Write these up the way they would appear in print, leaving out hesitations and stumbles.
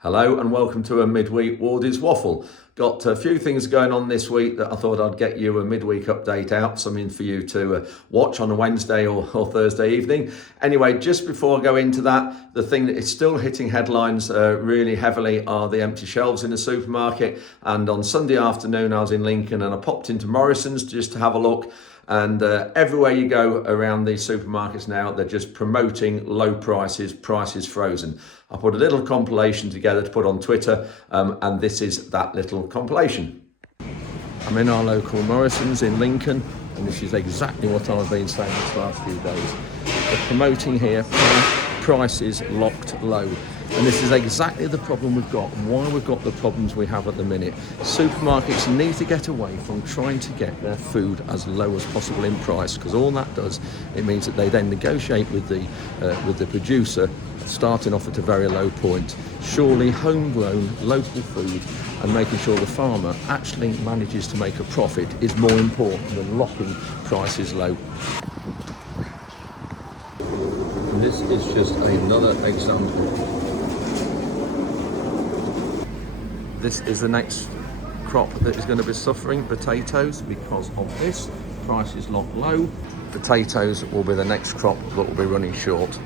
Hello and welcome to a midweek Wardy's Waffle. Got a few things going on this week that I thought I'd get you a midweek update out, something for you to watch on a Wednesday or Thursday evening. Anyway, just before I go into that, the thing that is still hitting headlines really heavily are the empty shelves in the supermarket. And on Sunday afternoon, I was in Lincoln and I popped into Morrison's just to have a look. And everywhere you go around these supermarkets now, they're just promoting low prices, prices frozen. I put a little compilation together to put on Twitter, and this is that little compilation. I'm in our local Morrison's in Lincoln, and this is exactly what I've been saying these last few days. They're promoting here prices locked low. And this is exactly the problem we've got, why we've got the problems we have at the minute. Supermarkets need to get away from trying to get their food as low as possible in price, because all that does, it means that they then negotiate with the producer, starting off at a very low point. Surely homegrown local food and making sure the farmer actually manages to make a profit is more important than locking prices low. And this is just another example. This is the next crop that is going to be suffering, potatoes, because of this. Price is locked low. Potatoes will be the next crop that will be running short.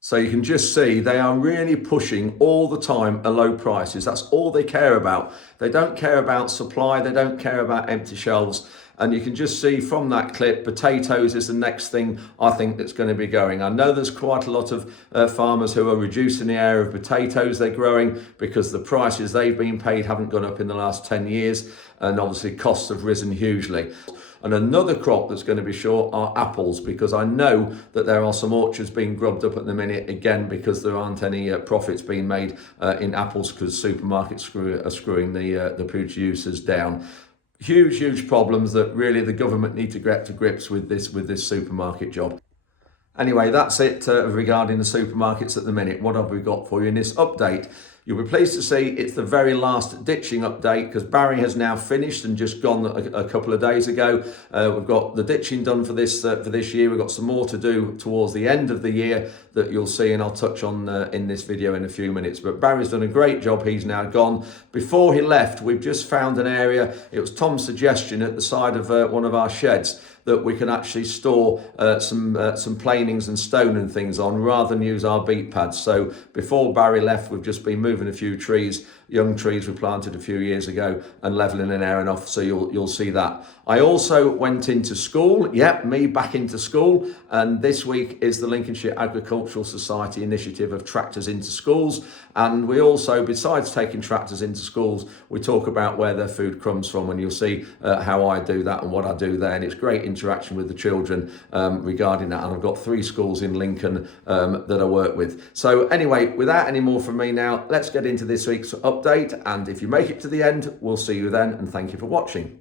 So you can just see they are really pushing all the time at low prices. That's all they care about. They don't care about supply. They don't care about empty shelves. And you can just see from that clip, potatoes is the next thing I think that's going to be going. I know there's quite a lot of farmers who are reducing the area of potatoes they're growing because the prices they've been paid haven't gone up in the last 10 years. And obviously costs have risen hugely. And another crop that's going to be short are apples, because I know that there are some orchards being grubbed up at the minute, again, because there aren't any profits being made in apples because supermarkets are screwing the producers down. Huge problems that really the government need to get to grips with this supermarket job. Anyway, that's it regarding the supermarkets at the minute. What have we got for you in this update? You'll be pleased to see it's the very last ditching update, because Barry has now finished and just gone a couple of days ago. We've got the ditching done for this year. We've got some more to do towards the end of the year that you'll see, and I'll touch on in this video in a few minutes. But Barry's done a great job. He's now gone. Before he left, we've just found an area. It was Tom's suggestion at the side of one of our sheds that we can actually store some planings and stone and things on, rather than use our beet pads. So before Barry left, we've just been moving a few trees, young trees we planted a few years ago, and levelling an area off, so you'll see that. I also went into school, me back into school, and this week is the Lincolnshire Agricultural Society initiative of tractors into schools. And we also, besides taking tractors into schools, we talk about where their food comes from, and you'll see how I do that and what I do there. And it's great interaction with the children regarding that. And I've got 3 schools in Lincoln that I work with. So anyway, without any more from me now, let's get into this week's update. And if you make it to the end, we'll see you then. And thank you for watching.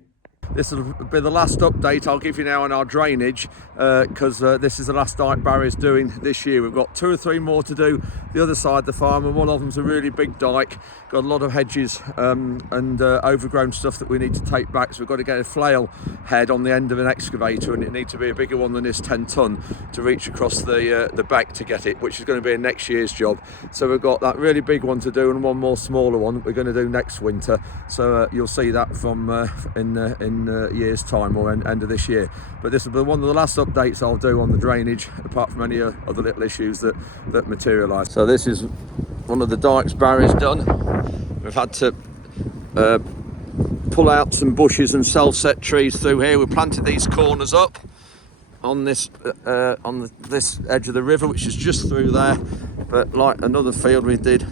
This will be the last update I'll give you now on our drainage, because this is the last dike Barry's doing this year. We've got 2 or 3 more to do the other side of the farm, and one of them's a really big dike, got a lot of hedges and overgrown stuff that we need to take back. So we've got to get a flail head on the end of an excavator, and it needs to be a bigger one than this 10 ton to reach across the back to get it, which is going to be a next year's job. So we've got that really big one to do and one more smaller one that we're going to do next winter. So you'll see that from in year's time, or end of this year. But this will be one of the last updates I'll do on the drainage, apart from any other little issues that materialise. So this is one of the dikes Barry's done. We've had to pull out some bushes and self-set trees through here. We planted these corners up on this this edge of the river, which is just through there. But like another field we did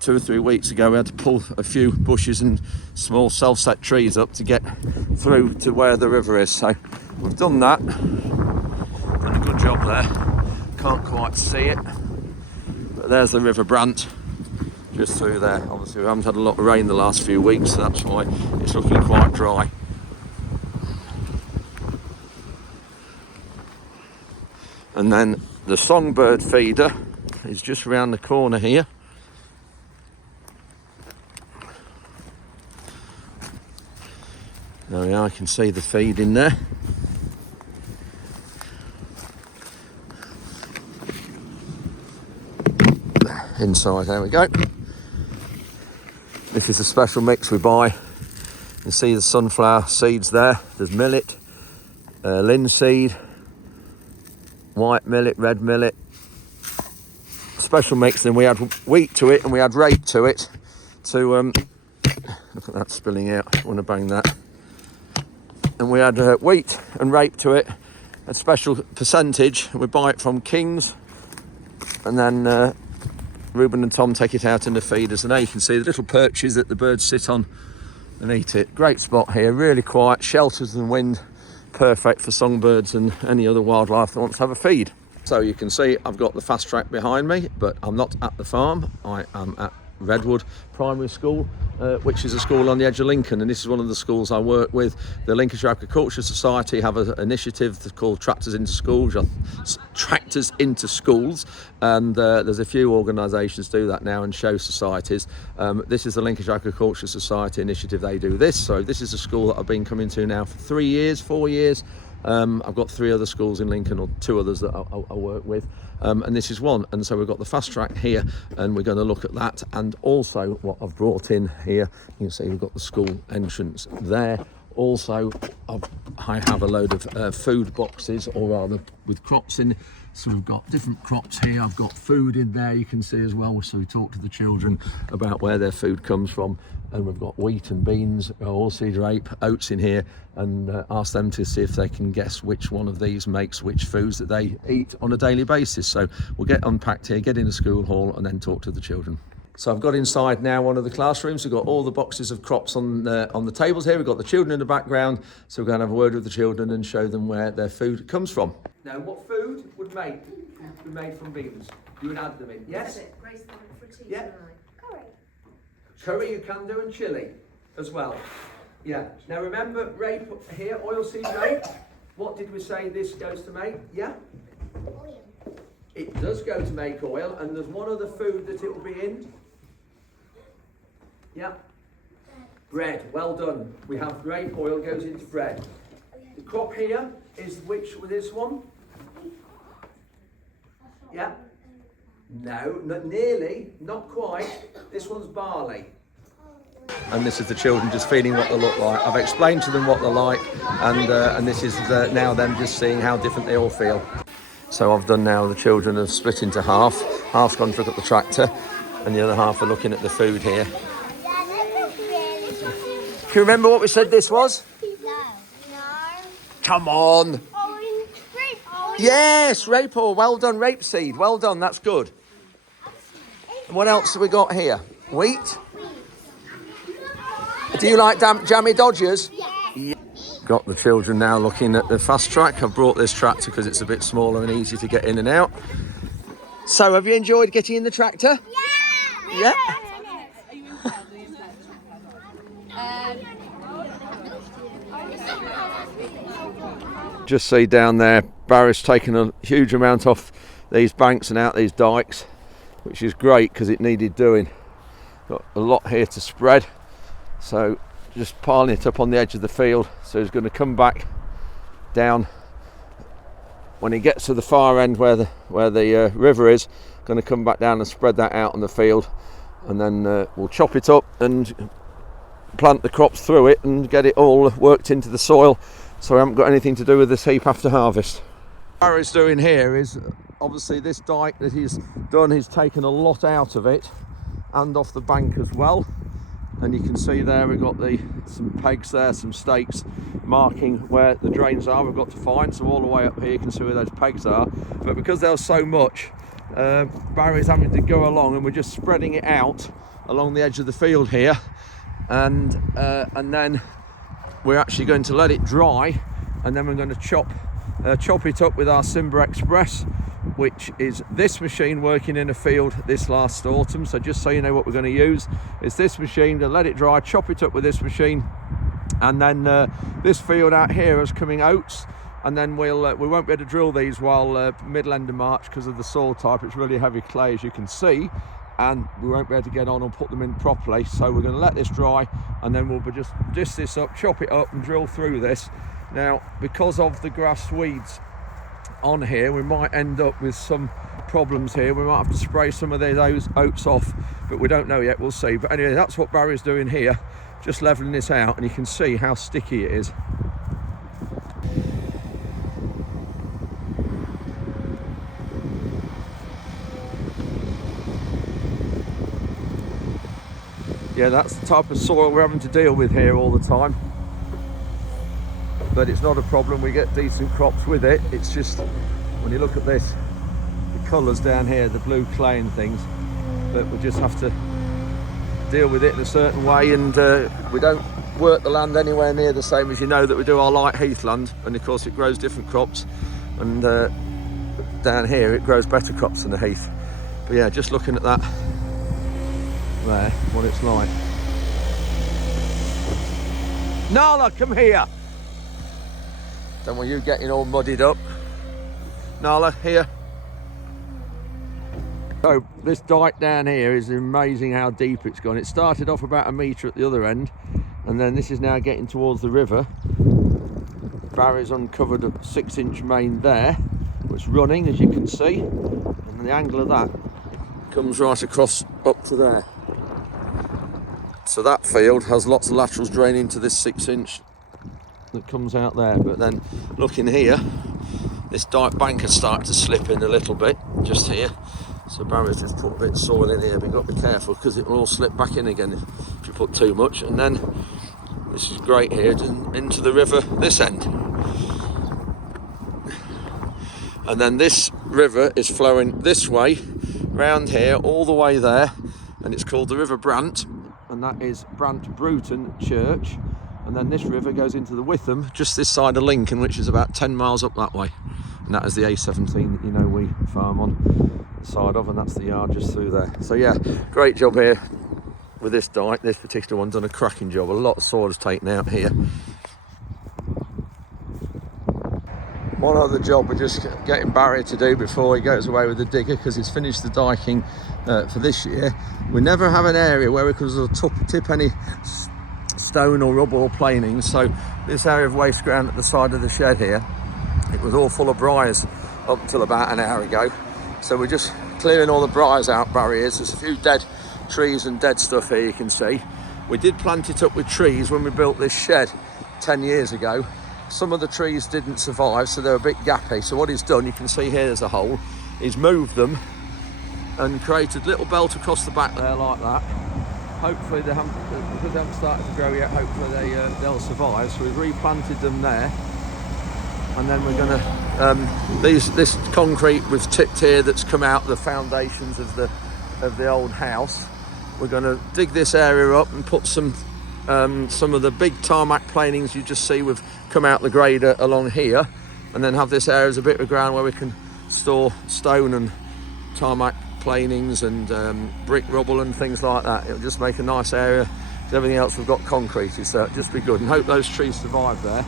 2 or 3 weeks ago, we had to pull a few bushes and small self-set trees up to get through to where the river is. So we've done that, done a good job there. Can't quite see it, but there's the River Brant just through there. Obviously we haven't had a lot of rain the last few weeks, so that's why it's looking quite dry. And then the songbird feeder is just around the corner here. There we are, I can see the feed in there. inside. There we go. This is a special mix we buy. You can see the sunflower seeds there. There's millet, linseed, white millet, red millet. Special mix. Then we add wheat to it and we add rape to it. To look at that spilling out. I want to bang that. And we add wheat and rape to it. A special percentage. We buy it from Kings, and then Ruben and Tom take it out in the feeders. And there you can see the little perches that the birds sit on and eat it. Great spot here, really quiet, shelters and wind, perfect for songbirds and any other wildlife that wants to have a feed. So you can see I've got the fast track behind me, but I'm not at the farm. I am at Redwood Primary School, which is a school on the edge of Lincoln, and this is one of the schools I work with. The Lincolnshire Agriculture Society have an initiative called Tractors into Schools, and there's a few organisations do that now and show societies. This is the Lincolnshire Agriculture Society initiative. They do this. So this is a school that I've been coming to now for 4 years. I've got 3 other schools in Lincoln, or 2 others that I work with, and this is one. And so we've got the fast track here, and we're going to look at that. And also what I've brought in here, you can see we've got the school entrance there. Also, I have a load of food boxes, or rather with crops in. So we've got different crops here. I've got food in there, you can see as well. So we talk to the children about where their food comes from. And we've got wheat and beans, oilseed rape, oats in here, and ask them to see if they can guess which one of these makes which foods that they eat on a daily basis. So we'll get unpacked here, get in the school hall, and then talk to the children. So I've got inside now one of the classrooms. We've got all the boxes of crops on the tables here. We've got the children in the background. So we're going to have a word with the children and show them where their food comes from. Now, what food would be made from beans? You would add them in, yes? Yeah. Curry you can do, and chilli as well. Yeah. Now remember, rape here, oilseed rape. What did we say this goes to make? Yeah? Oil. It does go to make oil, and there's one other food that it will be in. Yeah? Bread. Well done. We have grape oil goes into bread. The crop here is which with this one? Yeah? No, not nearly, not quite. This one's barley. And this is the children just feeling what they look like. I've explained to them what they're like, and this is now them just seeing how different they all feel. So I've done now, the children have split into half. Half's gone to look at the tractor, and the other half are looking at the food here. Can you remember what we said this was? No. Come on. Rape. Yes, rape oil. Well done, rapeseed. Well done, that's good. What else have we got here? Wheat? Do you like jammy Dodgers? Yeah. Got the children now looking at the fast track. I've brought this tractor because it's a bit smaller and easy to get in and out. So, have you enjoyed getting in the tractor? Yeah. Just see down there, Barry's taken a huge amount off these banks and out these dikes, which is great because it needed doing. Got a lot here to spread, so just piling it up on the edge of the field. So he's going to come back down when he gets to the far end where the river is. Going to come back down and spread that out on the field, and then we'll chop it up and plant the crops through it and get it all worked into the soil, so we haven't got anything to do with this heap after harvest. What Barry's doing here is obviously this dike that he's done, he's taken a lot out of it and off the bank as well. And you can see there we've got some pegs there, some stakes marking where the drains are. We've got to find, so all the way up here you can see where those pegs are. But because there was so much, Barry's having to go along, and we're just spreading it out along the edge of the field here. And then we're actually going to let it dry, and then we're going to chop it up with our Simba Express, which is this machine working in a field this last autumn. So just so you know what we're going to use is this machine to let it dry, chop it up with this machine, and then this field out here is coming oats, and then we won't be able to drill these while middle end of March because of the soil type. It's really heavy clay, as you can see, and we won't be able to get on and put them in properly. So we're going to let this dry, and then we'll just disc this up, chop it up and drill through this. Now, because of the grass weeds on here, we might end up with some problems here. We might have to spray some of those oats off, but we don't know yet. We'll see. But anyway, that's what Barry's doing here, just levelling this out, and you can see how sticky it is. Yeah, that's the type of soil we're having to deal with here all the time. But it's not a problem, we get decent crops with it. It's just, when you look at this, the colours down here, the blue clay and things, but we just have to deal with it in a certain way, and we don't work the land anywhere near the same as you know that we do our light heathland, and of course it grows different crops, and down here it grows better crops than the heath. But yeah, just looking at that there, what it's like. Nala, come here. Don't want you getting all muddied up. Nala, here. So this dike down here is amazing how deep it's gone. It started off about 1 metre at the other end, and then this is now getting towards the river. Barry's uncovered a 6-inch main there, which is running, as you can see, and the angle of that comes right across up to there. So that field has lots of laterals draining into this 6-inch that comes out there. But then looking here, this dike bank has started to slip in a little bit just here. So Barry's just put a bit of soil in here, but you've got to be careful because it will all slip back in again if you put too much. And then this is great here, into the river this end. And then this river is flowing this way, round here, all the way there, and it's called the River Brant, and that is Brant Bruton Church. And then this river goes into the Witham, just this side of Lincoln, which is about 10 miles up that way. And that is the A17 that you know we farm on the side of, and that's the yard just through there. So yeah, great job here with this dike. This particular one's done a cracking job. A lot of soil is taken out here. One other job we're just getting Barry to do before he goes away with the digger, because he's finished the diking for this year. We never have an area where we can tip any stone or rubble or planings. So this area of waste ground at the side of the shed here, it was all full of briars up until about an hour ago. So we're just clearing all the briars out, Barry is. There's a few dead trees and dead stuff here, you can see. We did plant it up with trees when we built this shed 10 years ago. Some of the trees didn't survive, so they're a bit gappy. So what he's done, you can see here there's a hole, he's moved them and created a little belt across the back there like that. Hopefully they haven't, because they haven't started to grow yet, hopefully they'll survive. So we've replanted them there, and then we're going to this concrete we've tipped here that's come out the foundations of the old house. We're going to dig this area up and put some of the big tarmac planings you just see we've come out the grader along here, and then have this area as a bit of ground where we can store stone and tarmac planings and brick rubble and things like that. It'll just make a nice area. Everything else we've got concreted, so it'll just be good, and hope those trees survive there.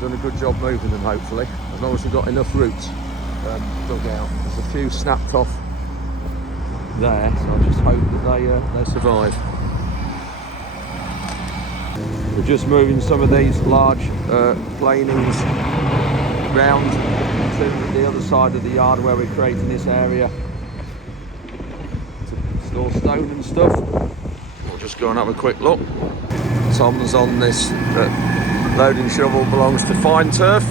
Done a good job moving them, hopefully, as long as we've got enough roots dug out. There's a few snapped off there, so I just hope that they survive. We're just moving some of these large planings round to the other side of the yard where we're creating this area to store stone and stuff. We'll just go and have a quick look. Tom's on this loading shovel, belongs to Fine Turf.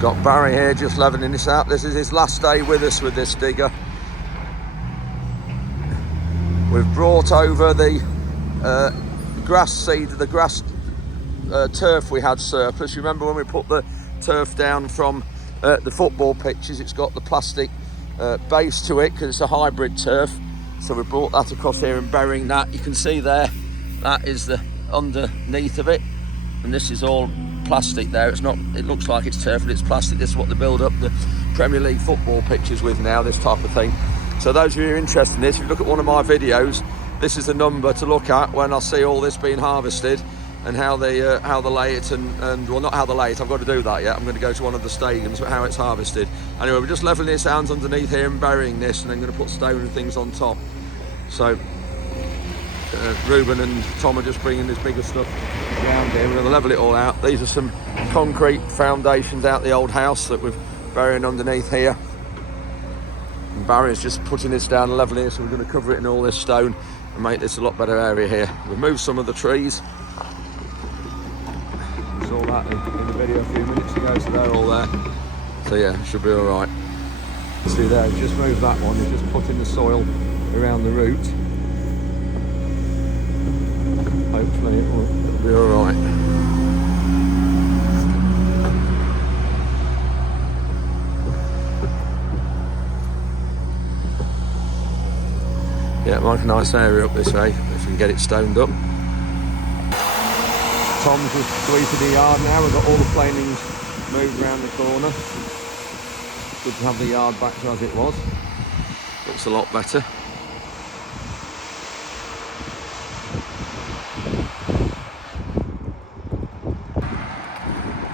Got Barry here just levelling this out. This is his last day with us with this digger. We've brought over the grass seed, the grass turf we had surplus. Remember when we put the turf down from the football pitches, it's got the plastic base to it because it's a hybrid turf. So we brought that across here and burying that. You can see there, that is the underneath of it, and this is all plastic there. It's not, it looks like it's turf, but it's plastic. This is what they build up the Premier League football pitches with now, this type of thing. So those of you who are interested in this, if you look at one of my videos, this is the number to look at when I see all this being harvested, and how they lay it, and well, not how they lay it, I've got to do that yet. I'm going to go to one of the stadiums, but how it's harvested. Anyway, we're just levelling this hands underneath here and burying this, and then going to put stone and things on top. So Ruben and Tom are just bringing this bigger stuff around here. We're going to level it all out. These are some concrete foundations out the old house that we're burying underneath here. And Barry's just putting this down level here, so we're going to cover it in all this stone and make this a lot better area here. We've moved some of the trees. We saw that in the video a few minutes ago, so they're all there. So yeah, should be all right. See there, just moved that one. We're just putting the soil around the root. Hopefully it'll be all right. Yeah, like a nice area up this way, if we can get it stoned up. Tom's just sweeping the yard now. We've got all the planings moved around the corner. Good to have the yard back to as it was. Looks a lot better.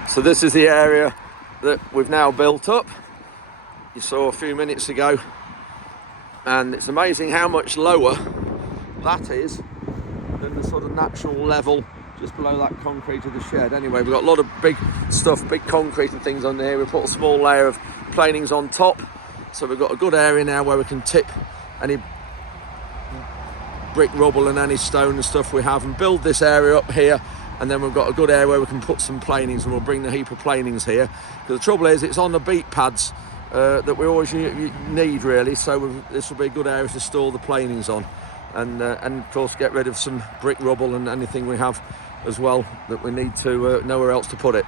So this is the area that we've now built up. You saw a few minutes ago. And it's amazing how much lower that is than the sort of natural level just below that concrete of the shed. Anyway, we've got a lot of big stuff, big concrete and things on there. We put a small layer of planings on top, so we've got a good area now where we can tip any brick rubble and any stone and stuff we have and build this area up here. And then we've got a good area where we can put some planings, and we'll bring the heap of planings here, because the trouble is it's on the beat pads that we always need, really. So this will be a good area to store the planings on, and of course get rid of some brick rubble and anything we have as well that we need to nowhere else to put it.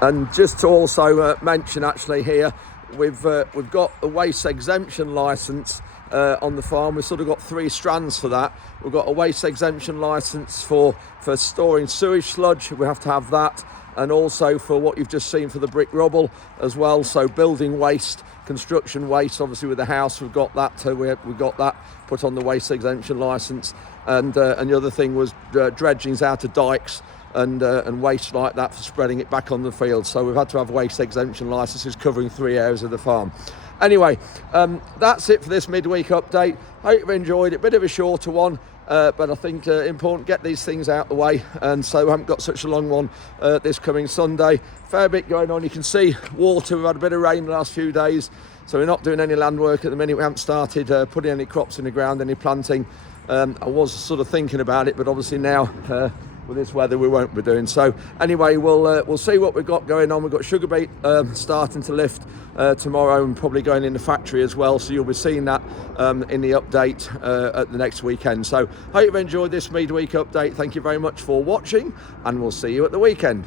And just to also mention, actually, here we've got a waste exemption license on the farm. We've sort of got 3 strands for that. We've got a waste exemption license for storing sewage sludge. We have to have that. And also for what you've just seen for the brick rubble as well. So building waste, construction waste, obviously with the house, we've got that. We've got that put on the waste exemption license. And the other thing was dredgings out of dikes and waste like that for spreading it back on the field. So we've had to have waste exemption licenses covering 3 areas of the farm. Anyway, that's it for this midweek update. Hope you've enjoyed it. Bit of a shorter one. But I think important to get these things out the way, and so we haven't got such a long one this coming Sunday. Fair bit going on. You can see water. We've had a bit of rain the last few days, so we're not doing any land work at the minute. We haven't started putting any crops in the ground, any planting. I was sort of thinking about it, but obviously now with this weather we won't be doing. So anyway, we'll see what we've got going on. We've got sugar beet starting to lift tomorrow, and probably going in the factory as well, so you'll be seeing that in the update at the next weekend. So hope you've enjoyed this midweek update. Thank you very much for watching, and we'll see you at the weekend.